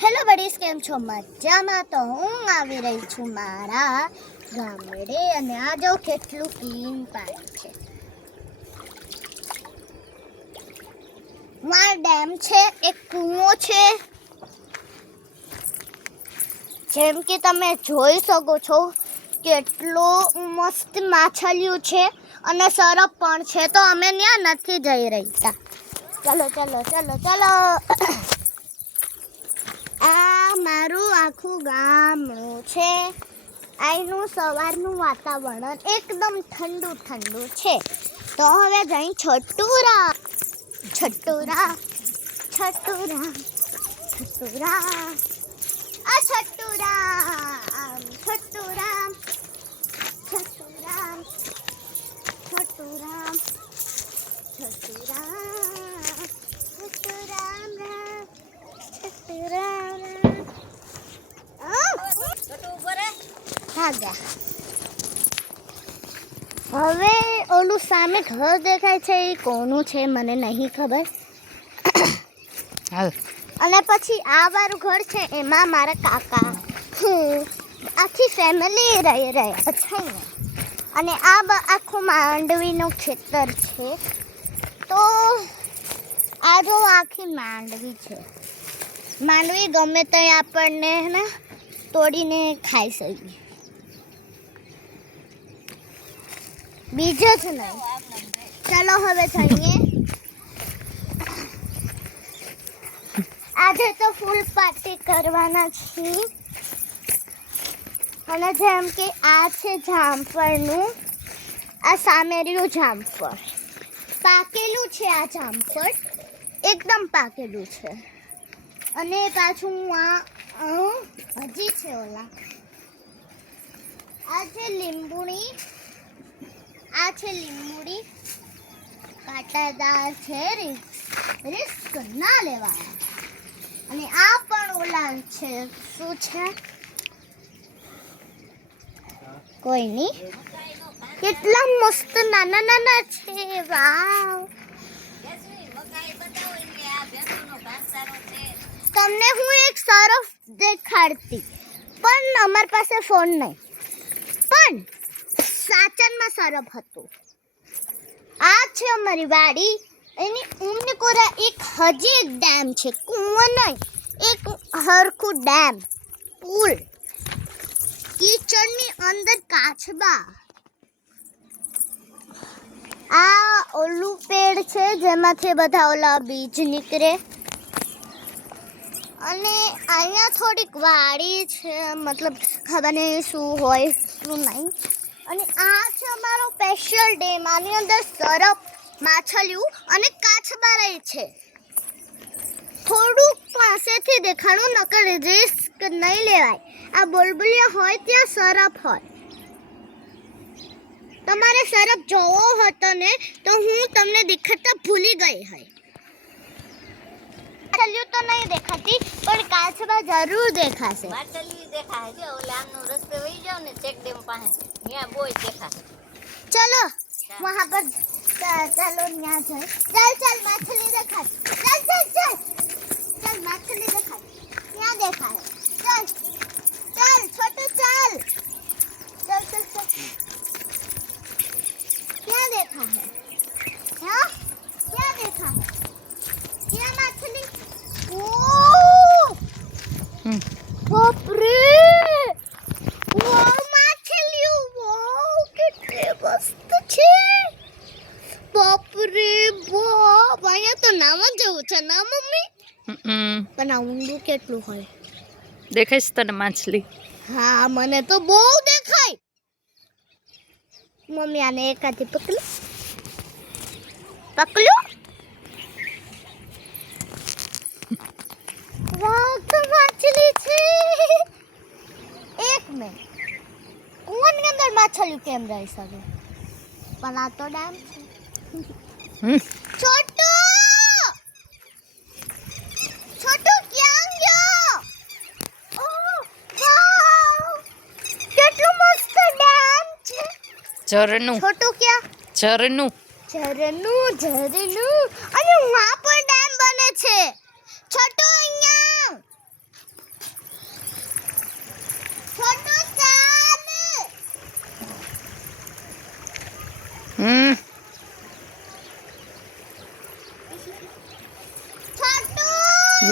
Hello બડીઝ, કેમ છો? મજામાં? તો હું આવી રહી છું મારા ગામડે અને આ જો કેટલું ક્લીન પાણી છે. મારા ડેમ છે, એક કૂવો છે. જેમ કે તમે જોઈ શકો છો કેટલું મસ્ત માછલીઓ છે અને સરપ પણ છે. તો અમે ત્યાં નથી જઈ રહ્યા. ચલો ચલો ચલો ચલો. આ મારું આખું ગામડું છે. અહીંનું સવારનું વાતાવરણ એકદમ ઠંડુ ઠંડુ છે. તો હવે જઈ છટુરા છટુરા છટુરા છટુરા આ છટુરામ છટુરામ છટુરામ છટુરામ છટુરામ છટુરામ છટુરામ. હવે ઓલું સામે ઘર દેખાય છે એ કોનું છે મને નહીં ખબર. અને પછી આ વાળું ઘર છે એમાં મારા કાકા આખી ફેમિલી રહી રહ્યા છે. અને આ આખું માંડવીનું ખેતર છે. તો આ જો આખી માંડવી છે. માંડવી ગમે તે આપણને ને તોડીને ખાઈ શકીએ, બીજું જ નહીં. ચાલો હવે જઈએ. આજે તો ફૂલ પાર્ટી કરવાના છીએ. અને જેમ કે આ છે જામફળનું, આ સામે રહ્યું જામફળ. પાકેલું છે આ જામફળ, એકદમ પાકેલું છે. અને પાછું આ હજી છે ઓલા. આ છે લીંબુડી, આ છે લીંબુડી. કાંટાદાર છે, રિસ્ક ના લેવાય. અને આ પણ ઓલા છે, શું છે કોઈ નહીં. કેટલા મસ્ત નાના નાના છે. વાવ. તમને હું એક સરફ દેખાડતી, પણ અમારી પાસે ફોન નહીં. પણ સાચનમાં સરફ હતું. આ છે અમારી વાડી. એની ઉમની કોરા એક હજી એક ડેમ છે, કૂવો નહીં, એક હરખું ડેમ, પુલ. કિચડની અંદર કાચબા. આ ઓલું પેડ છે જેમાંથી બધા ઓલા બીજ નીકળે. અને અહીંયા થોડીક વાડી છે, મતલબ ખબર નહીં શું હોય શું નહીં. અને આ છે અમારો સ્પેશિયલ ડેમ. આની અંદર સરપ, માછલીઓ અને કાચબા રહે છે. થોડુંક પાસેથી દેખાડું, નકર રિસ્ક નહીં લેવાય. આ બુલબુલિયા હોય ત્યાં સરપ હોય. તમારે સરપ જોવો હતો ને તો હું તમને દેખાડતા ભૂલી ગઈ હોય. માછલીઓ તો નહીં દેખાતી, પણ કાચબા જરૂર દેખાશે. માછલી દેખાય છે. ઓલાનો રસ્તે વહી જાવ ને ચેક ડેમ પાસે, ત્યાં બોય દેખાય. ચલો વહાં પર ચાલો ત્યાં જાય. ચાલ ચાલ માછલી દેખાય. ચાલ ચાલ ચાલ ચાલ માછલી દેખાય. ત્યાં દેખાય. ચાલ ચાલ છોટું ચાલ. ચાલ ચાલ ચાલ. ક્યાં દેખાય? હા ક્યાં દેખાય? ક્યાં માછલી? ઓ બાપ રે, વાવ માછલીઓ, વાવ કેટલી મસ્ત છે. બાપ રે બાપ, અહીંયા તો નામ જ જેવું છે ના મમ્મી? પણ આ ઊંડું કેટલું હોય. દેખાય છે તને માછલી? હા મને તો બહુ દેખાય. મમ્મી આને એકાથી પકડું પકડું. વાહ તો માછલી છે. એક મિનિટ, કૂવાની અંદર માછલી કેમ રહી શકે? પણ આ તો ડેમ છે. છોટુ છોટુ ક્યાં ગયો? ઓહ વાવ, કેટલું મસ્ત ડેમ છે. ઝરણું. છોટુ ક્યાં? ઝરણું. ઝરણું ઝરણું. અને વहाँ પર ડેમ બને છે. છોટુ અહીંયા છોટુ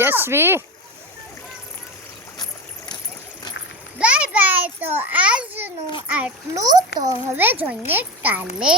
યશવી બાય બાય. તો આજનું આટલું. તો હવે જોઈએ કાલે.